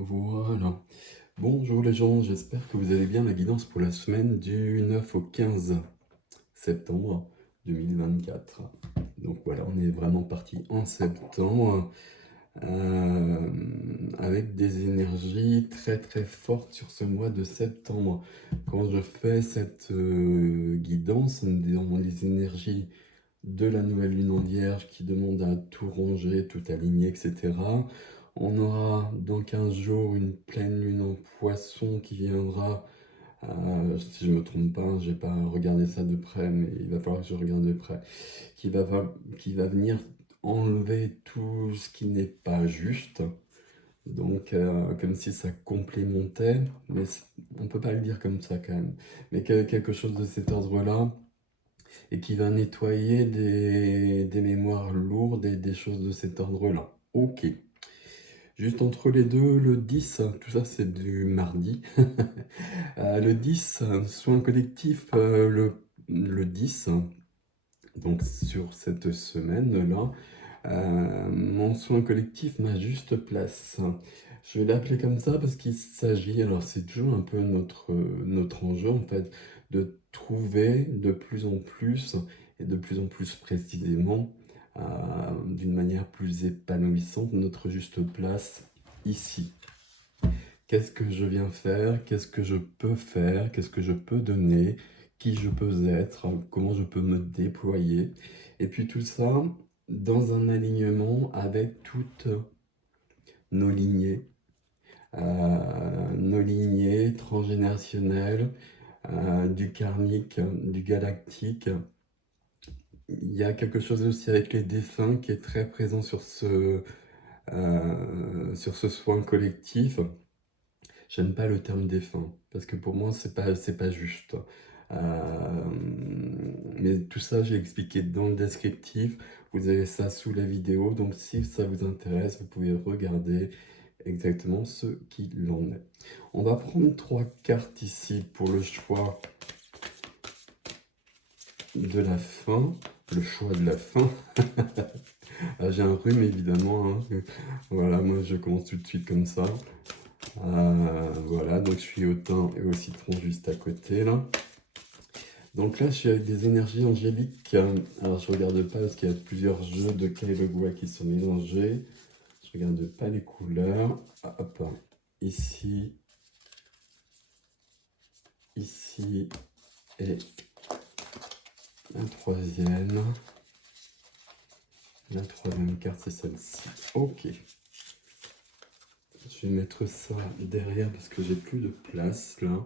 Voilà. Bonjour les gens, j'espère que vous allez bien. La guidance pour la semaine du 9 au 15 septembre 2024. Donc voilà, on est vraiment parti en septembre euh, avec des énergies très très fortes sur ce mois de septembre. Quand je fais cette guidance, on des énergies de la nouvelle lune en Vierge qui demande à tout ranger, tout aligner, etc. On aura dans 15 jours une pleine lune en Poisson qui viendra, si je ne me trompe pas, j'ai pas regardé ça de près, mais il va falloir que je regarde de près, qui va venir enlever tout ce qui n'est pas juste. Donc, comme si ça complémentait, mais on peut pas le dire comme ça quand même. Mais quelque chose de cet ordre-là, et qui va nettoyer des mémoires lourdes et des choses de cet ordre-là. Ok. Juste entre les deux, le 10, tout ça c'est du mardi. Le 10, soin collectif, le 10, donc sur cette semaine-là, mon soin collectif m'a juste place. Je vais l'appeler comme ça parce qu'il s'agit, alors c'est toujours un peu notre enjeu en fait, de trouver de plus en plus et de plus en plus précisément, d'une manière plus épanouissante, notre juste place ici. Qu'est-ce que je viens faire? Qu'est-ce que je peux faire? Qu'est-ce que je peux donner? Qui je peux être? Comment je peux me déployer? Et puis tout ça dans un alignement avec toutes nos lignées transgénérationnelles, du karmique, du galactique. Il y a quelque chose aussi avec les défunts qui est très présent sur ce soin collectif. J'aime pas le terme défunt, parce que pour moi, c'est pas juste. Euh, mais tout ça, j'ai expliqué dans le descriptif. Vous avez ça sous la vidéo, donc si ça vous intéresse, vous pouvez regarder exactement ce qu'il en est. On va prendre trois cartes ici pour le choix de la fin. Le choix de la fin. Ah, j'ai un rhume évidemment, hein. Voilà, moi je commence tout de suite comme ça. Voilà, donc je suis au thym et au citron juste à côté là. Donc là, je suis avec des énergies angéliques. Alors je regarde pas parce qu'il y a plusieurs jeux de Kailegua qui sont mélangés. Je regarde pas les couleurs. Ah, hop, ici, ici et la troisième. La troisième carte, c'est celle-ci. Ok. Je vais mettre ça derrière parce que j'ai plus de place là.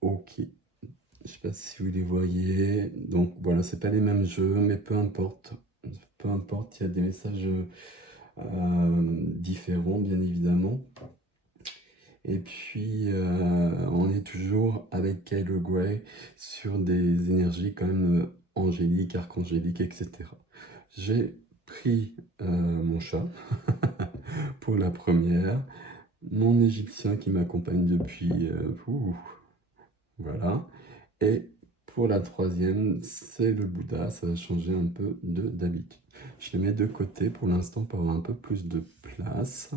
Ok. Je sais pas si vous les voyez. Donc voilà, c'est pas les mêmes jeux, mais peu importe. Peu importe, il y a des messages différents, bien évidemment. Et puis, on est toujours avec Kylo Grey sur des énergies quand même angéliques, archangéliques, etc. J'ai pris mon chat pour la première, mon égyptien qui m'accompagne depuis... voilà. Et pour la troisième, c'est le Bouddha, ça va changer un peu d'habitude. Je les mets de côté pour l'instant pour avoir un peu plus de place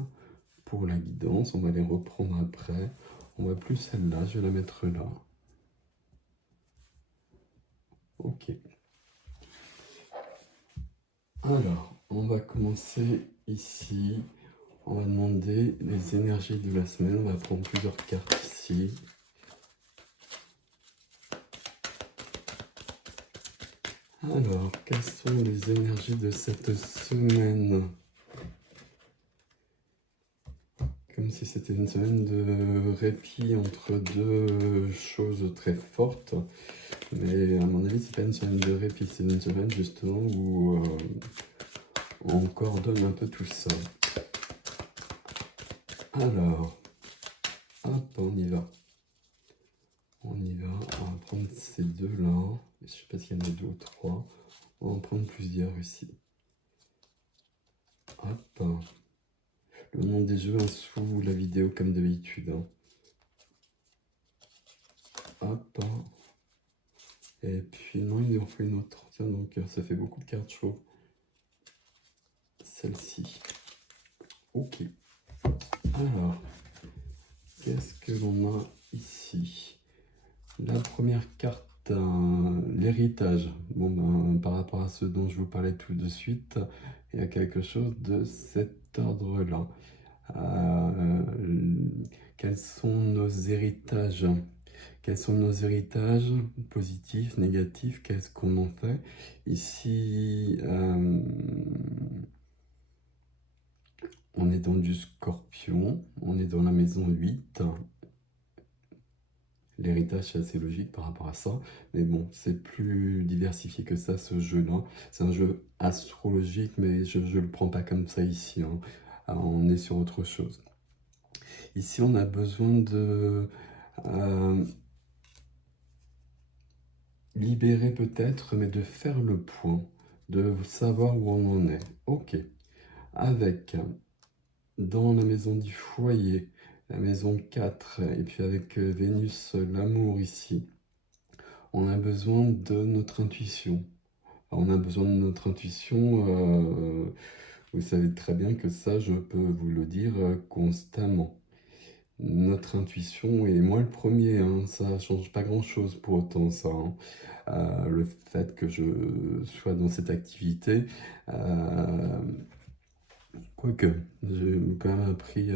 pour la guidance. On va les reprendre après. On va plus celle-là, je vais la mettre là. Ok. Alors, on va commencer ici. On va demander les énergies de la semaine. On va prendre plusieurs cartes ici. Alors, quelles sont les énergies de cette semaine? Comme si c'était une semaine de répit entre deux choses très fortes. Mais à mon avis, c'est pas une semaine de répit, c'est une semaine justement où on coordonne un peu tout ça. Alors, hop, on y va. On y va, on va prendre ces deux-là. Je sais pas s'il y en a deux ou trois. On va en prendre plusieurs ici. Hop. Le nom des jeux hein, sous la vidéo comme d'habitude. Hein. Hop. Et puis non, il en faut une autre. Tiens, donc ça fait beaucoup de cartes chaudes. Celle-ci. Ok. Alors, qu'est-ce que l'on a ici? La première carte, l'héritage. Bon, ben, par rapport à ce dont je vous parlais tout de suite, il y a quelque chose de cet ordre-là. Quels sont nos héritages? Quels sont nos héritages positifs, négatifs? Qu'est-ce qu'on en fait? Ici, on est dans du scorpion, on est dans la maison 8. L'héritage, c'est assez logique par rapport à ça. Mais bon, c'est plus diversifié que ça, ce jeu-là. C'est un jeu astrologique, mais je ne le prends pas comme ça ici, hein. On est sur autre chose. Ici, on a besoin de libérer peut-être, mais de faire le point, de savoir où on en est. Ok. Avec, dans la maison du foyer, la maison 4, et puis avec Vénus, l'amour ici, on a besoin de notre intuition. On a besoin de notre intuition, vous savez très bien que ça, je peux vous le dire constamment. Notre intuition, et moi le premier, hein, ça change pas grand-chose pour autant, ça, hein. Le fait que je sois dans cette activité, quoique, j'ai quand même appris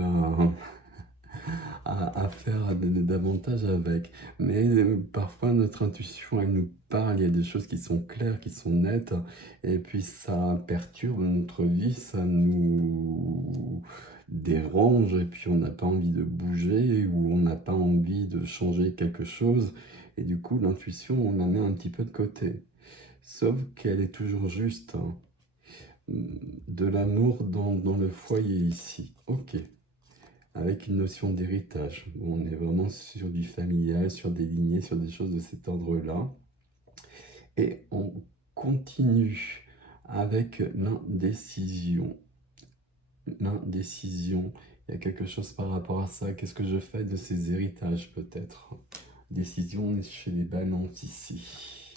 à faire davantage avec. Mais parfois, notre intuition, elle nous parle, il y a des choses qui sont claires, qui sont nettes, et puis ça perturbe notre vie, ça nous dérange, et puis on n'a pas envie de bouger, ou on n'a pas envie de changer quelque chose, et du coup, l'intuition, on la met un petit peu de côté. Sauf qu'elle est toujours juste, hein. De l'amour dans le foyer ici. Ok. Avec une notion d'héritage. On est vraiment sur du familial, sur des lignées, sur des choses de cet ordre-là. Et on continue avec l'indécision. L'indécision, il y a quelque chose par rapport à ça. Qu'est-ce que je fais de ces héritages peut-être? Décision, on est chez les balances ici.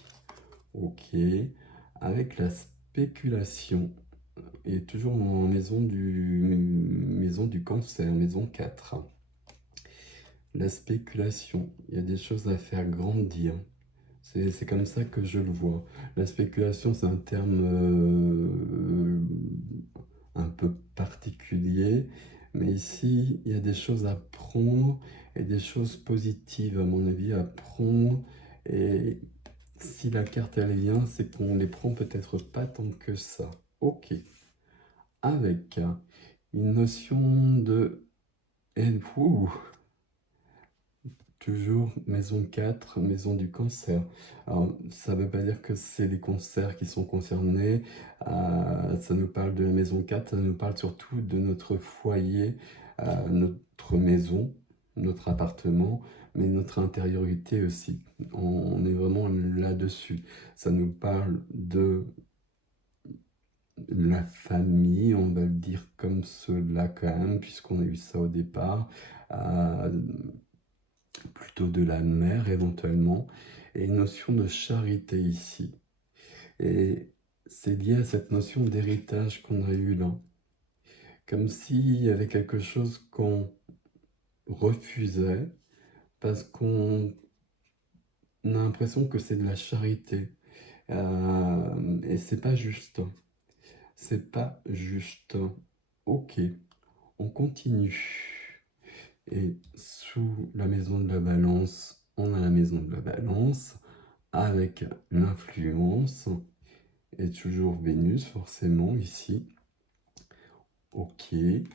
Ok. Avec la spéculation. Et toujours en maison du cancer, maison 4. La spéculation, il y a des choses à faire grandir. C'est comme ça que je le vois. La spéculation, c'est un terme un peu particulier, mais ici, il y a des choses à prendre et des choses positives, à mon avis, à prendre. Et si la carte, elle vient, c'est qu'on les prend peut-être pas tant que ça. Ok. Avec une notion de... Et, ouh, toujours maison 4, maison du cancer. Alors, ça ne veut pas dire que c'est les cancers qui sont concernés. Ça nous parle de la maison 4, ça nous parle surtout de notre foyer, notre maison, notre appartement, mais notre intériorité aussi. On est vraiment là-dessus. Ça nous parle de la famille, on va le dire comme cela quand même, puisqu'on a eu ça au départ. Plutôt de la mère éventuellement, et une notion de charité ici. Et c'est lié à cette notion d'héritage qu'on a eu là. Comme s'il y avait quelque chose qu'on refusait parce qu'on a l'impression que c'est de la charité. Et c'est pas juste. C'est pas juste. Ok, on continue. Et sous la maison de la balance, on a la maison de la balance avec l'influence et toujours Vénus forcément ici. Ok. Il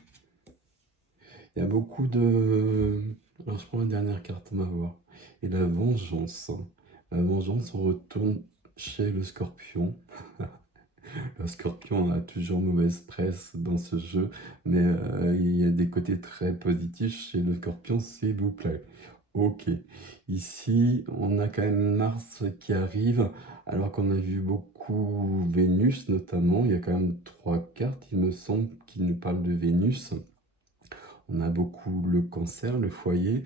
y a beaucoup de... Alors je prends la dernière carte, on va voir. Et la vengeance. La vengeance, on retourne chez le scorpion. Le scorpion a toujours mauvaise presse dans ce jeu, mais il y a des côtés très positifs chez le scorpion, s'il vous plaît. Ok, ici on a quand même Mars qui arrive, alors qu'on a vu beaucoup Vénus notamment. Il y a quand même 3 cartes, il me semble, qui nous parlent de Vénus. On a beaucoup le cancer, le foyer.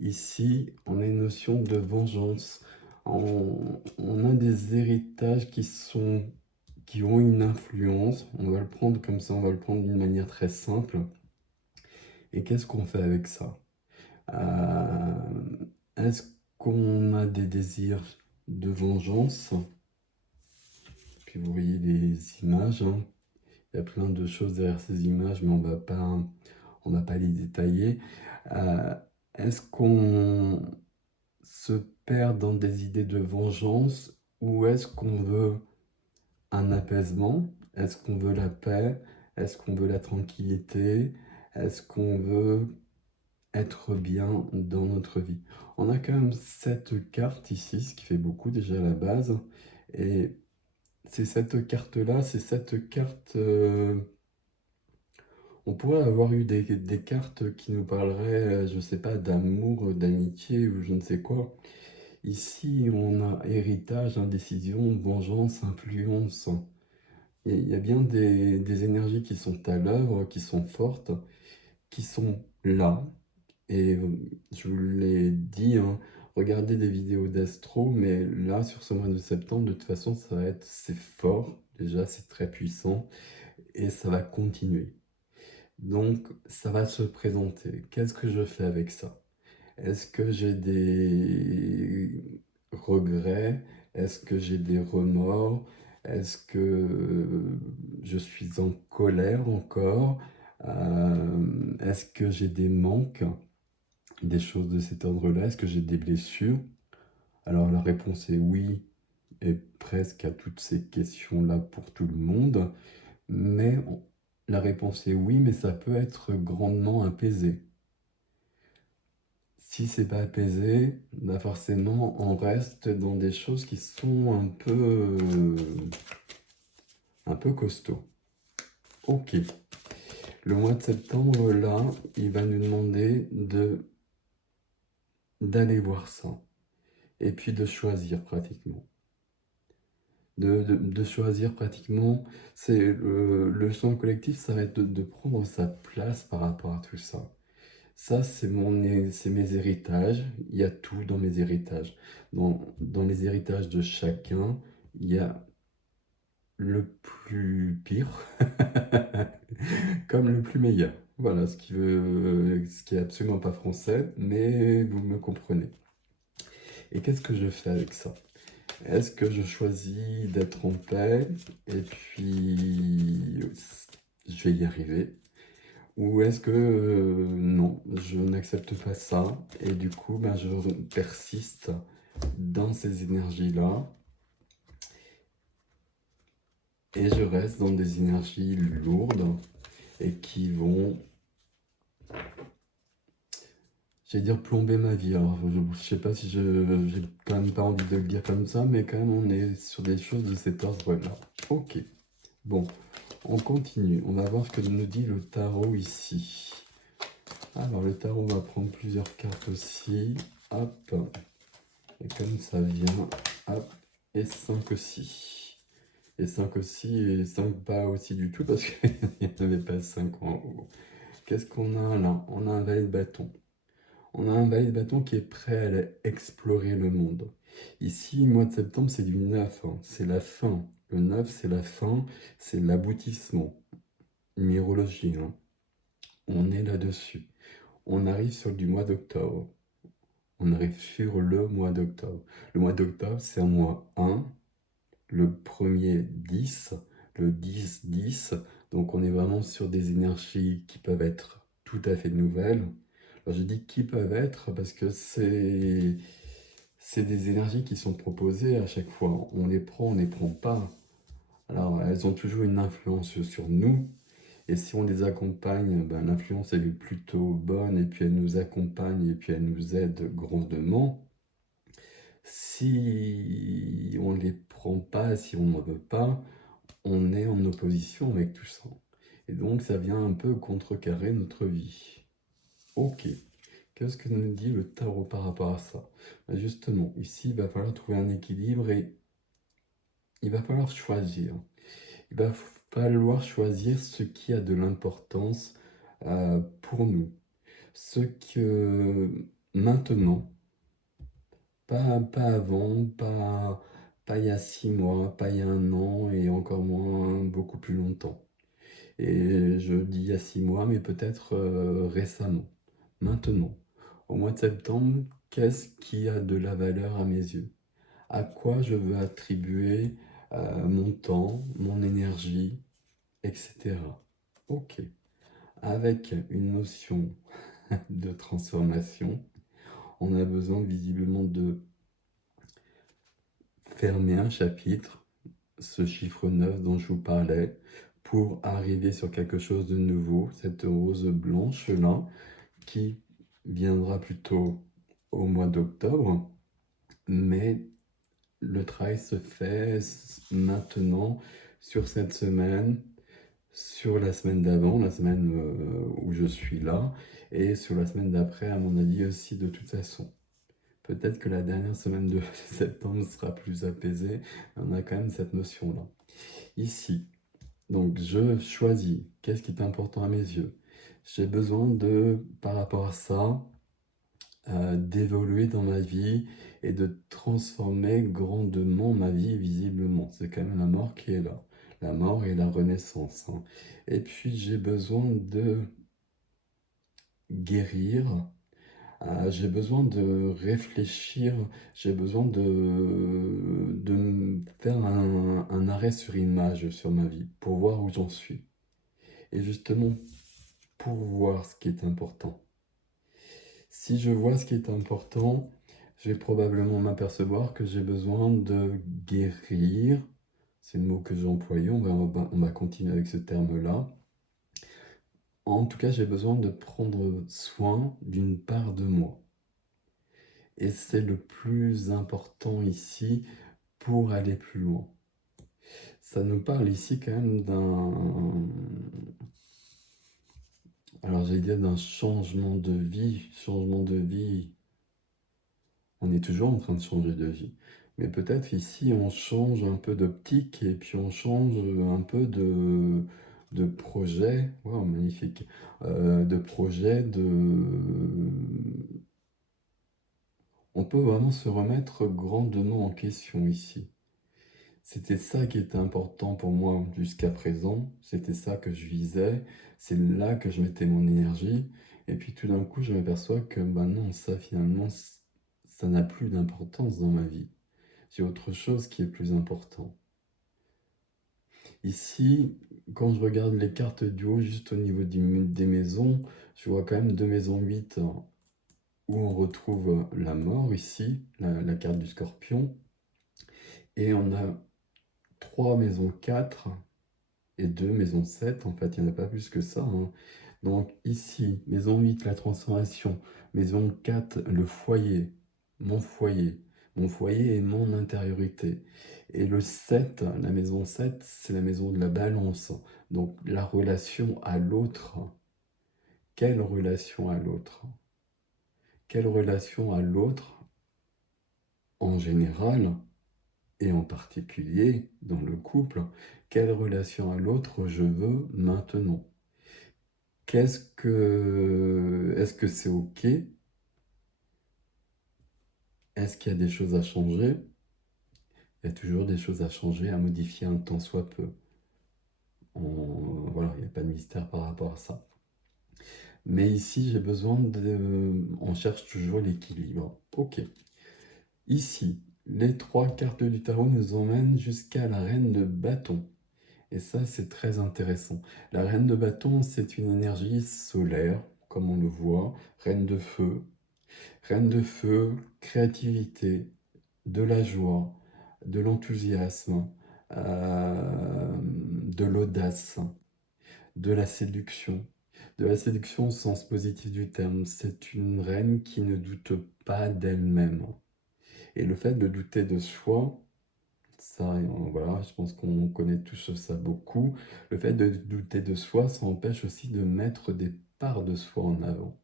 Ici, on a une notion de vengeance. On a des héritages qui ont une influence. On va le prendre comme ça, on va le prendre d'une manière très simple. Et qu'est-ce qu'on fait avec ça? Euh, Est-ce qu'on a des désirs de vengeance? Puis vous voyez les images, hein. Il y a plein de choses derrière ces images, mais on va pas les détailler. Euh, Est-ce qu'on se perd dans des idées de vengeance ou est-ce qu'on veut un apaisement? Est-ce qu'on veut la paix? Est-ce qu'on veut la tranquillité? Est-ce qu'on veut être bien dans notre vie? On a quand même cette carte ici, ce qui fait beaucoup déjà à la base. Et c'est cette carte-là, c'est cette carte... on pourrait avoir eu des cartes qui nous parleraient, je sais pas, d'amour, d'amitié ou je ne sais quoi. Ici, on a héritage, indécision, vengeance, influence. Il y a bien des énergies qui sont à l'œuvre, qui sont fortes, qui sont là. Et je vous l'ai dit, hein, regardez des vidéos d'astro, mais là, sur ce mois de septembre, de toute façon, c'est fort. Déjà, c'est très puissant et ça va continuer. Donc, ça va se présenter. Qu'est-ce que je fais avec ça? Est-ce que j'ai des regrets? Est-ce que j'ai des remords? Est-ce que je suis en colère encore? Est-ce que j'ai des manques? Des choses de cet ordre-là? Est-ce que j'ai des blessures? Alors la réponse est oui, et presque à toutes ces questions-là pour tout le monde. Mais la réponse est oui, mais ça peut être grandement apaisé. Si c'est pas apaisé, bah forcément on reste dans des choses qui sont un peu costauds. Ok. Le mois de septembre, là, il va nous demander d'aller voir ça. Et puis de choisir pratiquement. De choisir pratiquement, c'est le champ collectif, ça va être de prendre sa place par rapport à tout ça. Ça, c'est mes héritages. Il y a tout dans mes héritages. Dans les héritages de chacun, il y a le plus pire comme le plus meilleur. Voilà, ce qui est absolument pas français, mais vous me comprenez. Et qu'est-ce que je fais avec ça? Est-ce que je choisis d'être en paix et puis je vais y arriver? Ou est-ce que non, je n'accepte pas ça et du coup ben, je persiste dans ces énergies-là et je reste dans des énergies lourdes et qui vont, j'allais dire plomber ma vie. Alors je sais pas si j'ai quand même pas envie de le dire comme ça, mais quand même on est sur des choses de cet ordre-là. Ok, bon, on continue. On va voir ce que nous dit le tarot ici. Alors le tarot va prendre plusieurs cartes aussi. Hop. Et comme ça vient, hop, et 5 aussi. Et 5 aussi, et 5 pas aussi du tout, parce qu'il n'y en avait pas 5 en haut. Qu'est-ce qu'on a là? On a un valet de bâton. On a un valet de bâton qui est prêt à aller explorer le monde. Ici, mois de septembre, c'est du 9, hein. C'est la fin. Le 9, c'est la fin, c'est l'aboutissement. Numérologie, hein. On est là-dessus. On arrive sur du mois d'octobre. On arrive sur le mois d'octobre. Le mois d'octobre, c'est un mois 1, le premier 10, le 10-10. Donc on est vraiment sur des énergies qui peuvent être tout à fait nouvelles. Alors je dis qui peuvent être parce que c'est des énergies qui sont proposées à chaque fois. On les prend pas. Alors elles ont toujours une influence sur nous. Et si on les accompagne, ben, l'influence elle est plutôt bonne et puis elle nous accompagne et puis elle nous aide grandement. Si on ne les prend pas, si on n'en veut pas, on est en opposition avec tout ça. Et donc ça vient un peu contrecarrer notre vie. Ok, qu'est-ce que nous dit le tarot par rapport à ça? Ben justement, ici il va falloir trouver un équilibre et il va falloir choisir. Il va falloir choisir ce qui a de l'importance pour nous. Ce que maintenant, pas avant, pas il y a 6 mois, pas il y a un an et encore moins beaucoup plus longtemps. Et je dis il y a 6 mois, mais peut-être récemment, maintenant, au mois de septembre, qu'est-ce qui a de la valeur à mes yeux? À quoi je veux attribuer mon temps, mon énergie, etc. Ok. Avec une notion de transformation, on a besoin visiblement de fermer un chapitre, ce chiffre 9 dont je vous parlais, pour arriver sur quelque chose de nouveau, cette rose blanche là, qui viendra plutôt au mois d'octobre, mais le travail se fait maintenant sur cette semaine, sur la semaine d'avant, la semaine où je suis là, et sur la semaine d'après, à mon avis aussi de toute façon. Peut-être que la dernière semaine de septembre sera plus apaisée, mais on a quand même cette notion-là. Ici, donc je choisis, qu'est-ce qui est important à mes yeux? J'ai besoin de, par rapport à ça, d'évoluer dans ma vie et de transformer grandement ma vie visiblement. C'est quand même la mort qui est là. La mort et la renaissance, hein. Et puis j'ai besoin de guérir, j'ai besoin de réfléchir, j'ai besoin de faire un arrêt sur image sur ma vie pour voir où j'en suis. Et justement, pour voir ce qui est important. Si je vois ce qui est important, je vais probablement m'apercevoir que j'ai besoin de guérir. C'est le mot que j'ai employé, on va continuer avec ce terme-là. En tout cas, j'ai besoin de prendre soin d'une part de moi. Et c'est le plus important ici pour aller plus loin. Ça nous parle ici quand même alors j'allais dire d'un changement de vie. Changement de vie, on est toujours en train de changer de vie. Mais peut-être ici, on change un peu d'optique et puis on change un peu de projet. Wow, magnifique. De projet, On peut vraiment se remettre grandement en question ici. C'était ça qui était important pour moi jusqu'à présent. C'était ça que je visais. C'est là que je mettais mon énergie. Et puis tout d'un coup, je m'aperçois que bah non, ça finalement, ça n'a plus d'importance dans ma vie. J'ai autre chose qui est plus important. Ici, quand je regarde les cartes du haut, juste au niveau des maisons, je vois quand même 2 maisons 8 où on retrouve la mort ici, la carte du scorpion. Et on a 3 maisons 4 et 2 maisons 7. En fait, il n'y en a pas plus que ça, hein. Donc ici, maison 8 la transformation. Maison 4 le foyer, mon foyer. Mon foyer est mon intériorité. Et le 7 la maison 7 c'est la maison de la balance. Donc la relation à l'autre. Quelle relation à l'autre? Quelle relation à l'autre en général et en particulier dans le couple? Quelle relation à l'autre je veux maintenant? Est-ce que c'est OK? Est-ce qu'il y a des choses à changer? Il y a toujours des choses à changer, à modifier un tant soit peu. Voilà, il n'y a pas de mystère par rapport à ça. Mais ici, j'ai besoin de... On cherche toujours l'équilibre. OK. Ici, les 3 cartes du tarot nous emmènent jusqu'à la reine de bâton. Et ça, c'est très intéressant. La reine de bâton, c'est une énergie solaire, comme on le voit. Reine de feu. Reine de feu, créativité, de la joie, de l'enthousiasme, de l'audace, de la séduction. De la séduction au sens positif du terme. C'est une reine qui ne doute pas d'elle-même. Et le fait de douter de soi, ça, voilà, je pense qu'on connaît tous ça beaucoup. Le fait de douter de soi, ça empêche aussi de mettre des parts de soi en avant.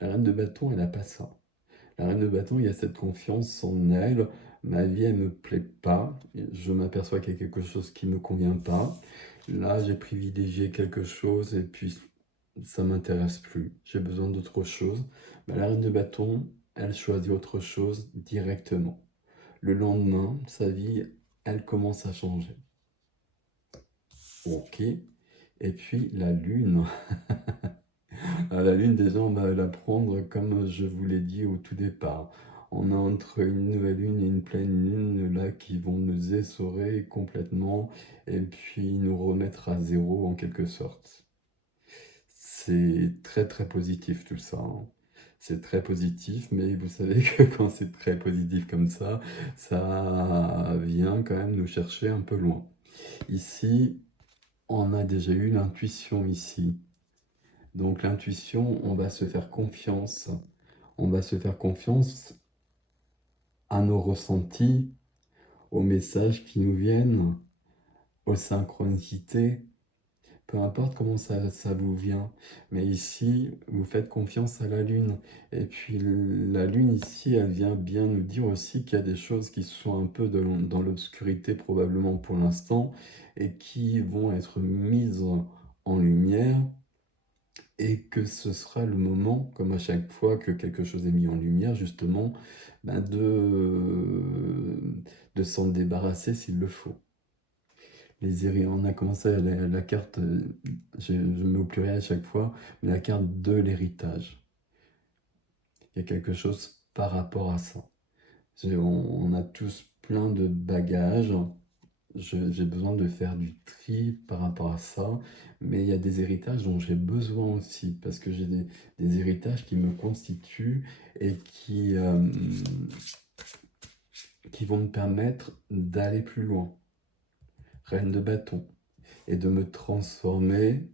La reine de bâton, elle n'a pas ça. La reine de bâton, il y a cette confiance en elle. Ma vie, elle me plaît pas. Je m'aperçois qu'il y a quelque chose qui me convient pas. Là, j'ai privilégié quelque chose et puis ça m'intéresse plus. J'ai besoin d'autre chose. Mais la reine de bâton, elle choisit autre chose directement. Le lendemain, sa vie, elle commence à changer. Ok. Et puis la lune. La lune, déjà, on va la prendre comme je vous l'ai dit au tout départ. On a entre une nouvelle lune et une pleine lune là qui vont nous essorer complètement et puis nous remettre à zéro en quelque sorte. C'est très très positif tout ça, hein. C'est très positif, mais vous savez que quand c'est très positif comme ça vient quand même nous chercher un peu loin. Ici, on a déjà eu l'intuition ici. Donc l'intuition, on va se faire confiance. On va se faire confiance à nos ressentis, aux messages qui nous viennent, aux synchronicités, peu importe comment ça vous vient. Mais ici, vous faites confiance à la Lune. Et puis la Lune ici, elle vient bien nous dire aussi qu'il y a des choses qui sont un peu dans l'obscurité probablement pour l'instant et qui vont être mises en lumière et que ce sera le moment, comme à chaque fois que quelque chose est mis en lumière, justement, ben de s'en débarrasser s'il le faut. On a commencé la carte, je mets au pluriel à chaque fois, mais la carte de l'héritage. Il y a quelque chose par rapport à ça. On a tous plein de bagages. J'ai besoin de faire du tri par rapport à ça, mais il y a des héritages dont j'ai besoin aussi, parce que j'ai des héritages qui me constituent et qui vont me permettre d'aller plus loin. Reine de bâton. Et de me transformer,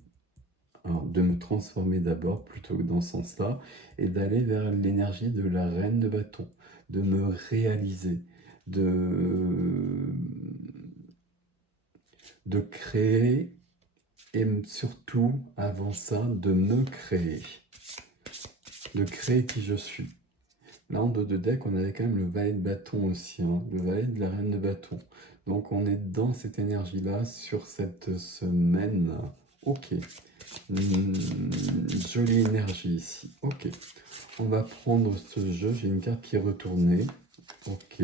alors de me transformer d'abord, plutôt que dans ce sens-là, et d'aller vers l'énergie de la reine de bâton, de me réaliser, de créer et surtout, avant ça, de me créer. De créer qui je suis. Là, en dos de deck, on avait quand même le valet de bâton aussi, hein, le valet de la reine de bâton. Donc, on est dans cette énergie-là sur cette semaine. Ok. Jolie énergie ici. Ok. On va prendre ce jeu. J'ai une carte qui est retournée. Ok.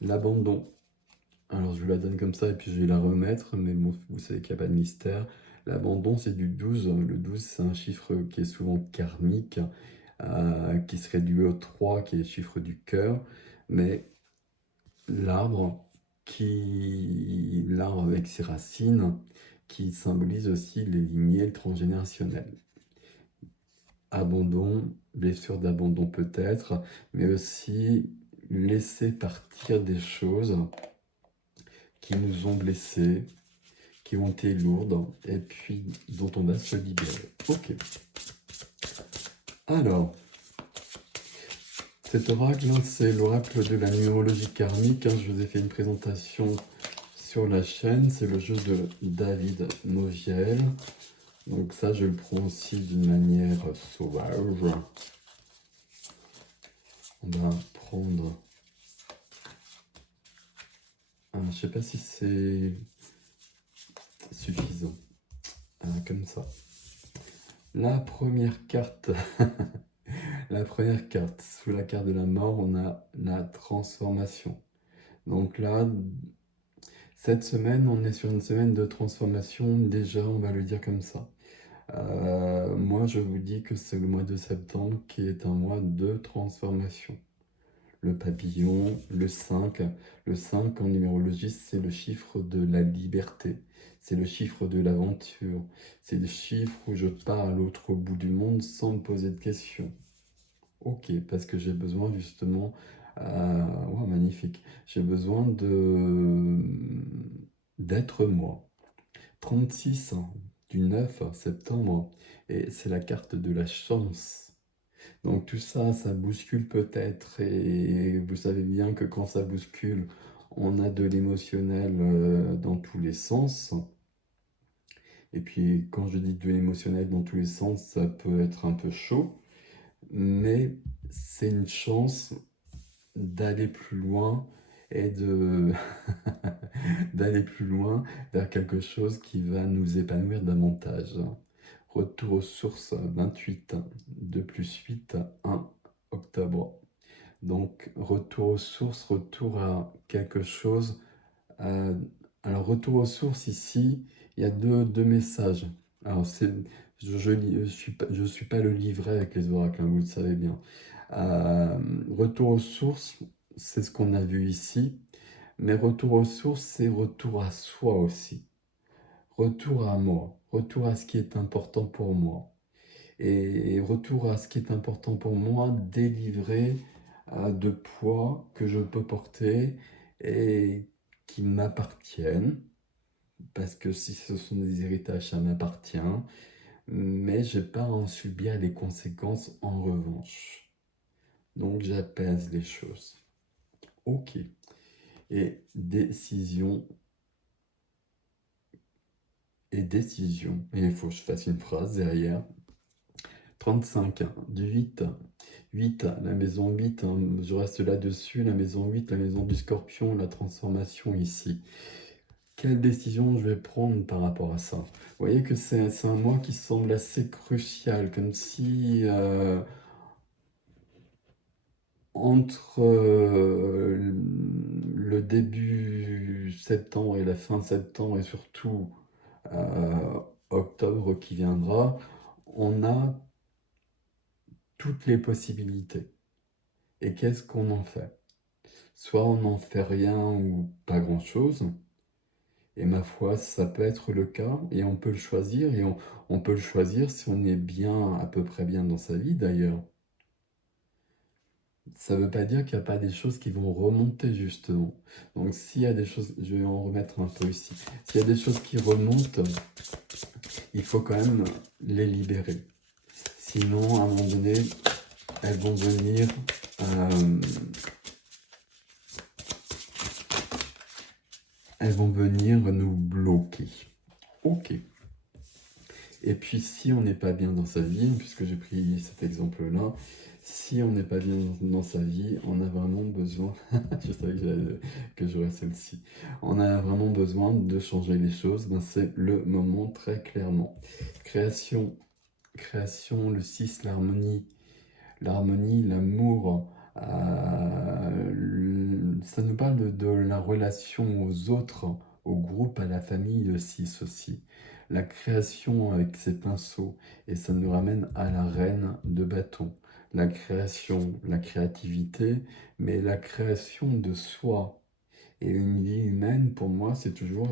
L'abandon. Alors je vous la donne comme ça et puis je vais la remettre, mais bon, vous savez qu'il n'y a pas de mystère. L'abandon, c'est du 12. Le 12, c'est un chiffre qui est souvent karmique, qui se réduit au 3, qui est le chiffre du cœur. Mais l'arbre, l'arbre avec ses racines, qui symbolise aussi les lignées transgénérationnelles. Abandon, blessure d'abandon peut-être, mais aussi laisser partir des choses qui nous ont blessés, qui ont été lourdes, et puis dont on va se libérer. Ok. Alors, cet oracle, c'est l'oracle de la numérologie karmique. Je vous ai fait une présentation sur la chaîne. C'est le jeu de David Nogiel. Donc ça, je le prends aussi d'une manière sauvage. On va prendre... je ne sais pas si c'est suffisant. Comme ça. La première carte... La première carte, sous la carte de la mort, on a la transformation. Donc là, cette semaine, on est sur une semaine de transformation, déjà, on va le dire comme ça. Moi, je vous dis que c'est le mois de septembre qui est un mois de transformation. Le papillon, le 5. Le 5 en numérologie, c'est le chiffre de la liberté. C'est le chiffre de l'aventure. C'est le chiffre où je pars à l'autre bout du monde sans me poser de questions. Ok, parce que j'ai besoin justement... wow, magnifique. J'ai besoin d'être moi. 36 du 9 septembre, et c'est la carte de la chance. Donc tout ça, ça bouscule peut-être, et vous savez bien que quand ça bouscule, on a de l'émotionnel dans tous les sens. Et puis quand je dis de l'émotionnel dans tous les sens, ça peut être un peu chaud, mais c'est une chance d'aller plus loin et d'aller plus loin vers quelque chose qui va nous épanouir davantage. Retour aux sources 28, 2 plus 8, 1 octobre. Donc retour aux sources, retour à quelque chose, à Alors, retour aux sources ici, il y a deux messages. Alors, je suis pas le livret avec les oracles, hein, vous le savez bien. Retour aux sources, c'est ce qu'on a vu ici. Mais retour aux sources, c'est retour à soi aussi. Retour à moi. Retour à ce qui est important pour moi. Et retour à ce qui est important pour moi, délivré de poids que je peux porter et qui m'appartiennent. Parce que si ce sont des héritages, ça m'appartient. Mais je n'ai pas à en subir les conséquences en revanche. Donc j'apaise les choses. Ok. Et décision. Et décision. Et il faut que je fasse une phrase derrière. 35, du 8. 8, la maison 8, hein, je reste là-dessus. La maison 8, la maison du scorpion, la transformation ici. Quelle décision je vais prendre par rapport à ça? Vous voyez que c'est un mois qui semble assez crucial, comme si entre le début septembre et la fin septembre, et surtout octobre qui viendra, on a toutes les possibilités. Et qu'est-ce qu'on en fait? Soit on n'en fait rien ou pas grand-chose, et ma foi, ça peut être le cas, et on peut le choisir, et on peut le choisir si on est bien, à peu près bien dans sa vie d'ailleurs. Ça ne veut pas dire qu'il n'y a pas des choses qui vont remonter justement. Donc s'il y a des choses, je vais en remettre un peu ici, s'il y a des choses qui remontent, il faut quand même les libérer. Sinon, à un moment donné, elles vont venir nous bloquer. Ok. Et puis si on n'est pas bien dans sa vie, puisque j'ai pris cet exemple-là, si on n'est pas bien dans sa vie, on a vraiment besoin, je savais que j'aurais celle-ci, on a vraiment besoin de changer les choses, ben c'est le moment très clairement. Création, le 6, l'harmonie, l'amour, ça nous parle de la relation aux autres, au groupe, à la famille, le 6 aussi. La création avec ses pinceaux, et ça nous ramène à la reine de bâton. La création, la créativité, mais la création de soi. Et une vie humaine, pour moi, c'est toujours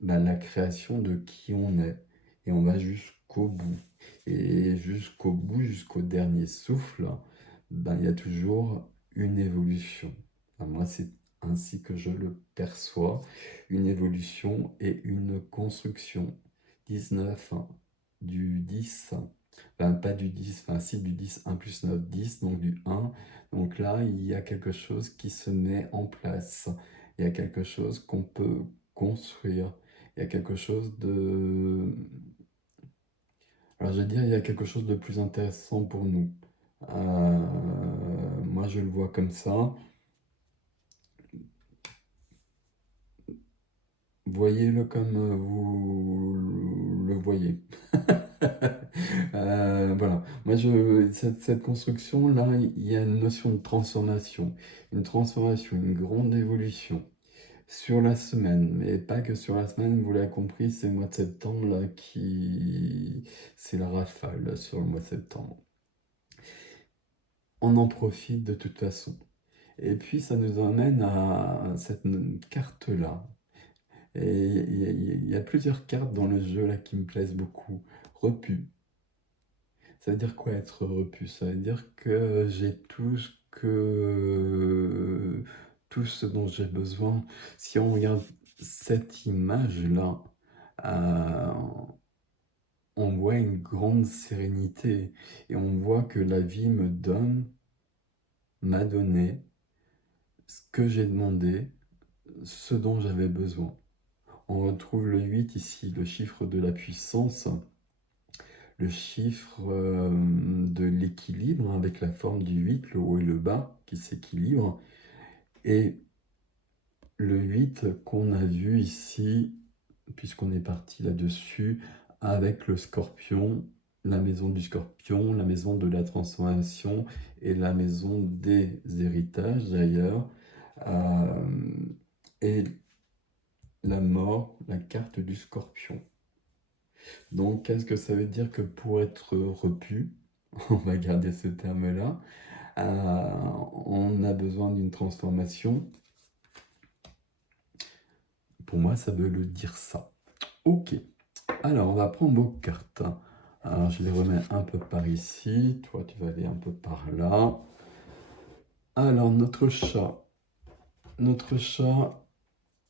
la création de qui on est. Et on va jusqu'au bout. Et jusqu'au bout, jusqu'au dernier souffle, il y a toujours une évolution. Enfin, moi, c'est ainsi que je le perçois. Une évolution et une construction. 19, du 10, enfin, pas du 10, enfin si du 10, 1 plus 9, 10, donc du 1. Donc là, il y a quelque chose qui se met en place. Il y a quelque chose qu'on peut construire. Il y a quelque chose de... Alors je vais dire, il y a quelque chose de plus intéressant pour nous. Moi, je le vois comme ça. Voyez-le comme vous le voyez. Voilà. Moi, cette construction-là, il y a une notion de transformation. Une transformation, une grande évolution. Sur la semaine, mais pas que sur la semaine, vous l'avez compris, c'est le mois de septembre là qui... C'est la rafale sur le mois de septembre. On en profite de toute façon. Et puis ça nous emmène à cette carte-là. Et il y a plusieurs cartes dans le jeu là qui me plaisent beaucoup. Repu. Ça veut dire quoi être repu? Ça veut dire que j'ai tout ce dont j'ai besoin. Si on regarde cette image-là, euh, on voit une grande sérénité et on voit que la vie m'a donné ce que j'ai demandé, ce dont j'avais besoin. On retrouve le 8 ici, le chiffre de la puissance, le chiffre de l'équilibre avec la forme du 8, le haut et le bas qui s'équilibrent. Et le 8 qu'on a vu ici, puisqu'on est parti là-dessus, avec le scorpion, la maison du scorpion, la maison de la transformation et la maison des héritages d'ailleurs. Et la mort, la carte du scorpion. Donc, qu'est-ce que ça veut dire que pour être repu, on va garder ce terme-là, on a besoin d'une transformation. Pour moi, ça veut le dire ça. Ok. Alors, on va prendre vos cartes. Alors, je les remets un peu par ici. Toi, tu vas aller un peu par là. Alors, notre chat. Notre chat,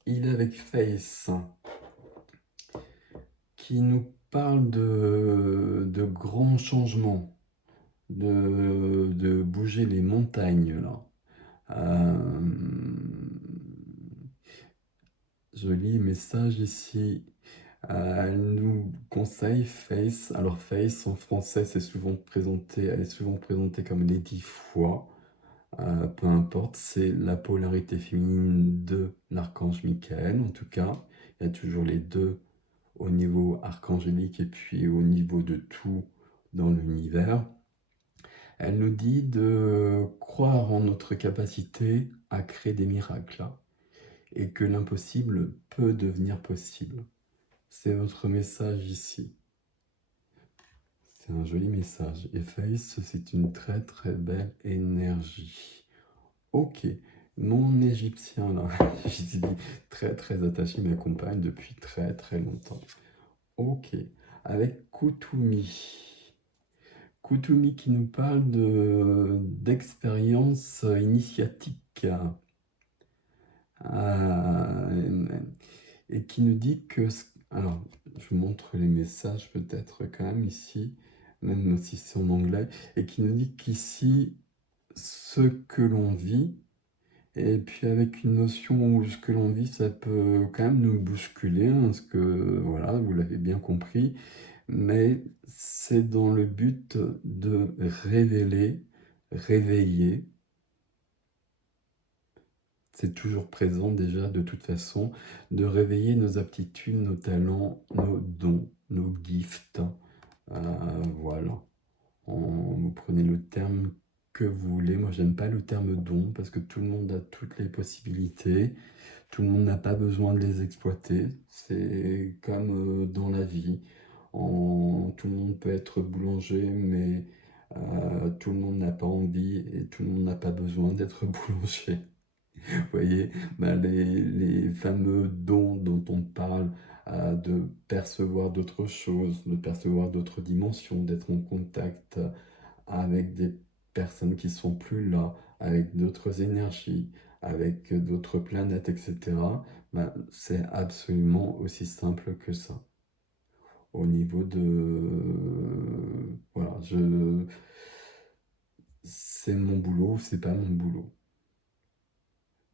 il est avec Face, qui nous parle de grands changements, de bouger les montagnes, là. Je lis message ici. Elle nous conseille Face. Alors Face en français, elle est souvent présentée comme Lady Foi. Peu importe, c'est la polarité féminine de l'archange Michael. En tout cas, il y a toujours les deux au niveau archangélique et puis au niveau de tout dans l'univers. Elle nous dit de croire en notre capacité à créer des miracles et que l'impossible peut devenir possible. C'est votre message ici. C'est un joli message. Et Face, c'est une très très belle énergie. Ok, mon égyptien là, je suis très très attaché à ma compagne depuis très très longtemps. Ok, avec Koutoumi. Koutoumi qui nous parle d'expérience initiatique. Et qui nous dit que... Alors, je vous montre les messages peut-être quand même ici, même si c'est en anglais, et qui nous dit qu'ici, ce que l'on vit, et puis avec une notion où ce que l'on vit, ça peut quand même nous bousculer, hein, parce que, voilà, vous l'avez bien compris, mais c'est dans le but de révéler, réveiller. C'est toujours présent déjà de toute façon, de réveiller nos aptitudes, nos talents, nos dons, nos gifts. Voilà. Vous prenez le terme que vous voulez. Moi, j'aime pas le terme don parce que tout le monde a toutes les possibilités. Tout le monde n'a pas besoin de les exploiter. C'est comme dans la vie. Tout le monde peut être boulanger, mais tout le monde n'a pas envie et tout le monde n'a pas besoin d'être boulanger. Vous voyez, ben, les fameux dons dont on parle, de percevoir d'autres choses, de percevoir d'autres dimensions, d'être en contact avec des personnes qui sont plus là, avec d'autres énergies, avec d'autres planètes, etc. Ben, c'est absolument aussi simple que ça. Au niveau de... Voilà, c'est mon boulot, c'est pas mon boulot.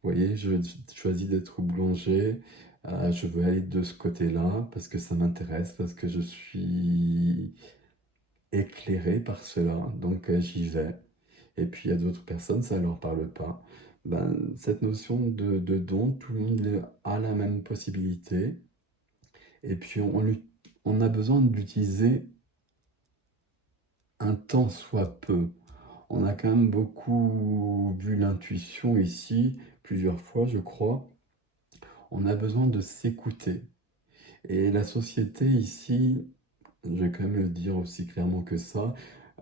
Vous voyez, je choisis d'être boulanger, je veux aller de ce côté-là parce que ça m'intéresse, parce que je suis éclairé par cela, donc j'y vais. Et puis il y a d'autres personnes, ça ne leur parle pas. Ben, cette notion de don, tout le monde a la même possibilité. Et puis on a besoin d'utiliser un tant soit peu. On a quand même beaucoup vu l'intuition ici, plusieurs fois je crois. On a besoin de s'écouter. Et la société ici, je vais quand même le dire aussi clairement que ça,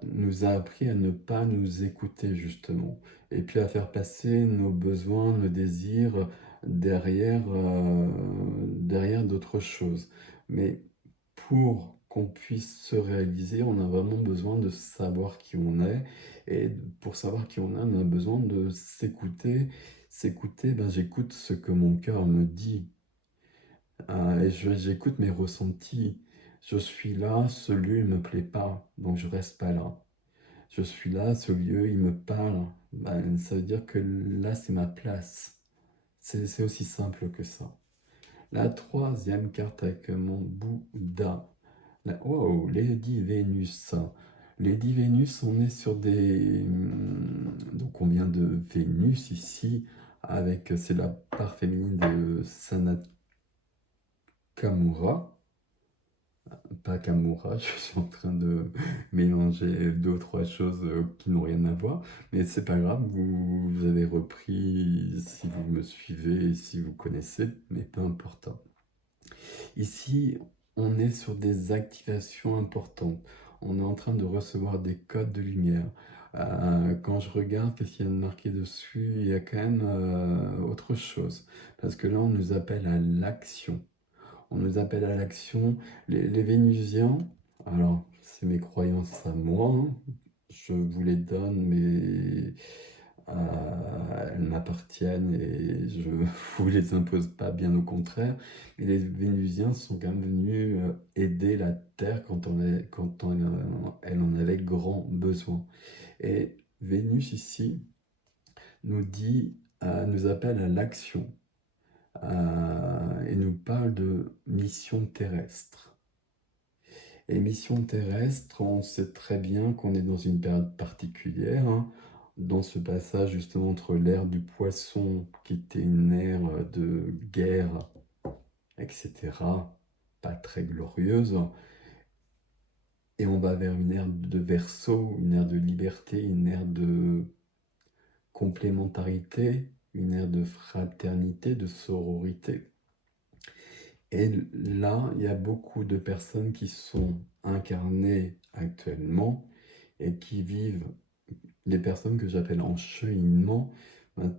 nous a appris à ne pas nous écouter justement. Et puis à faire passer nos besoins, nos désirs derrière d'autres choses. Mais pour qu'on puisse se réaliser, on a vraiment besoin de savoir qui on est. Et pour savoir qui on a besoin de s'écouter. S'écouter, ben, j'écoute ce que mon cœur me dit. Et j'écoute mes ressentis. Je suis là, ce lieu il me plaît pas, donc je reste pas là. Je suis là, ce lieu il me parle, ben, ça veut dire que là c'est ma place. C'est aussi simple que ça. La troisième carte avec mon Bouddha. Wow, Lady Vénus. Lady Vénus, on est sur des... Donc on vient de Vénus ici, avec... C'est la part féminine de Sanat Kamura, pas Kamura, je suis en train de mélanger deux ou trois choses qui n'ont rien à voir, mais c'est pas grave, vous avez repris si vous me suivez et si vous connaissez, mais peu importe. Ici, on est sur des activations importantes. On est en train de recevoir des codes de lumière. Quand je regarde qu'est-ce qu'il y a de marqué dessus, il y a quand même autre chose. Parce que là, on nous appelle à l'action. On nous appelle à l'action. Les Vénusiens, alors c'est mes croyances à moi, hein. Je vous les donne, mais elles m'appartiennent et je vous les impose pas, bien au contraire. Et les Vénusiens sont quand même venus aider la Terre elle en avait grand besoin. Et Vénus ici nous dit, nous appelle à l'action et nous parle de mission terrestre. Et mission terrestre, on sait très bien qu'on est dans une période particulière, hein, dans ce passage justement entre l'ère du poisson, qui était une ère de guerre, etc., pas très glorieuse, et on va vers une ère de Verseau, une ère de liberté, une ère de complémentarité, une ère de fraternité, de sororité. Et là, il y a beaucoup de personnes qui sont incarnées actuellement et qui vivent, les personnes que j'appelle en cheminement,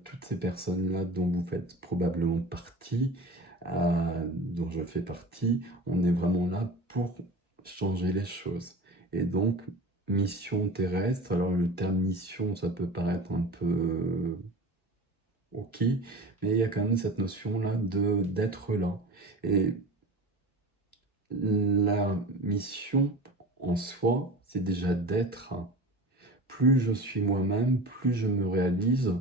toutes ces personnes-là dont vous faites probablement partie, dont je fais partie, on est vraiment là pour changer les choses. Et donc, mission terrestre, alors le terme mission, ça peut paraître un peu ok, mais il y a quand même cette notion-là d'être là. Et la mission en soi, c'est déjà d'être. Plus je suis moi-même, plus je me réalise,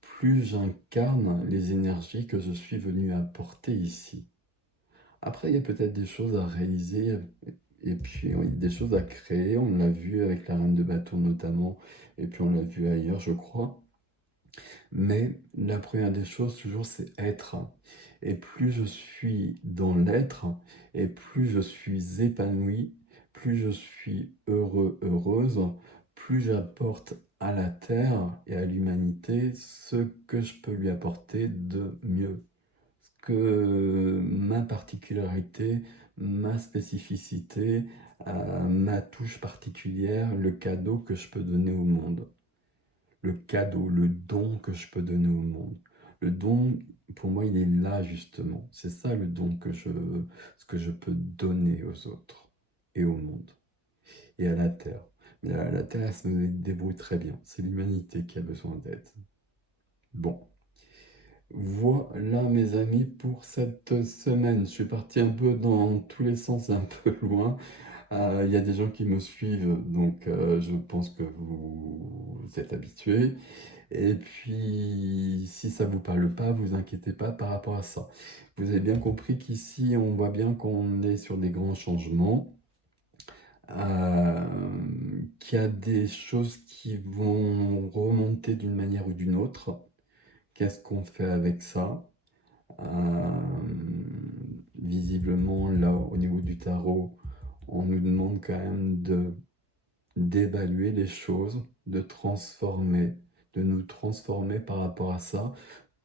plus j'incarne les énergies que je suis venu apporter ici. Après, il y a peut-être des choses à réaliser et puis il y a des choses à créer. On l'a vu avec la Reine de Bâton notamment, et puis on l'a vu ailleurs, je crois. Mais la première des choses, toujours, c'est être. Et plus je suis dans l'être, et plus je suis épanoui, plus je suis heureux, heureuse, plus j'apporte à la Terre et à l'humanité ce que je peux lui apporter de mieux. Ce que ma particularité, ma spécificité, ma touche particulière, le cadeau que je peux donner au monde, le cadeau, le don que je peux donner au monde. Le don, pour moi, il est là justement. C'est ça le don ce que je peux donner aux autres et au monde et à la Terre. Mais la Terre, elle se débrouille très bien. C'est l'humanité qui a besoin d'aide. Bon, voilà mes amis pour cette semaine. Je suis parti un peu dans tous les sens, un peu loin. Il y a des gens qui me suivent, donc je pense que vous êtes habitués. Et puis, si ça ne vous parle pas, vous inquiétez pas par rapport à ça. Vous avez bien compris qu'ici, on voit bien qu'on est sur des grands changements, euh, qu'il y a des choses qui vont remonter d'une manière ou d'une autre. Qu'est-ce qu'on fait avec ça? Visiblement, là, au niveau du tarot, on nous demande quand même d'évaluer les choses, de nous transformer par rapport à ça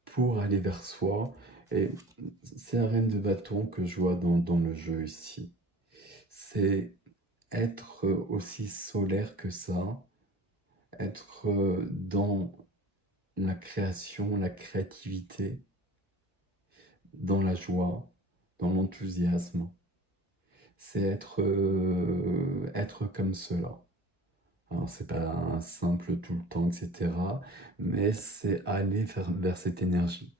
pour aller vers soi. Et c'est la reine de bâton que je vois dans le jeu ici. C'est être aussi solaire que ça, être dans la création, la créativité, dans la joie, dans l'enthousiasme. C'est être comme cela. Alors, c'est pas simple tout le temps, etc. Mais c'est aller vers cette énergie.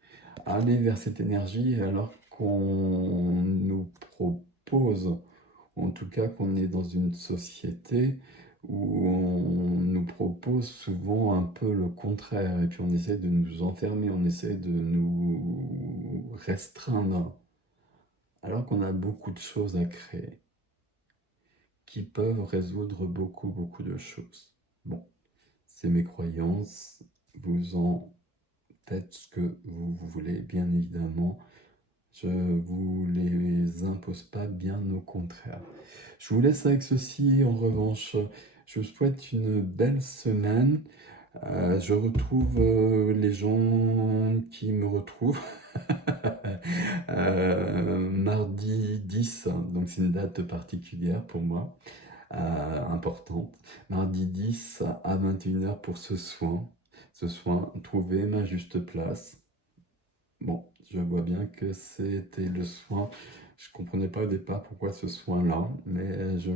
Aller vers cette énergie alors qu'on nous propose, ou en tout cas qu'on est dans une société où on nous propose souvent un peu le contraire. Et puis on essaie de nous enfermer, on essaie de nous restreindre. Alors qu'on a beaucoup de choses à créer qui peuvent résoudre beaucoup de choses. Bon, c'est mes croyances, vous en faites ce que vous voulez, bien évidemment. Je vous les impose pas, bien au contraire. Je vous laisse avec ceci, en revanche, je vous souhaite une belle semaine. Je retrouve les gens qui me retrouvent. Mardi 10, donc c'est une date particulière pour moi, importante. Mardi 10 à 21h pour ce soin. Ce soin, trouver ma juste place. Bon, je vois bien que c'était le soin. Je comprenais pas au départ pourquoi ce soin-là, mais je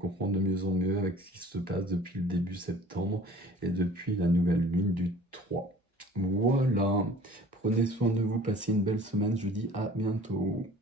comprends de mieux en mieux avec ce qui se passe depuis le début septembre et depuis la nouvelle lune du 3. Voilà, prenez soin de vous, passez une belle semaine, je vous dis à bientôt.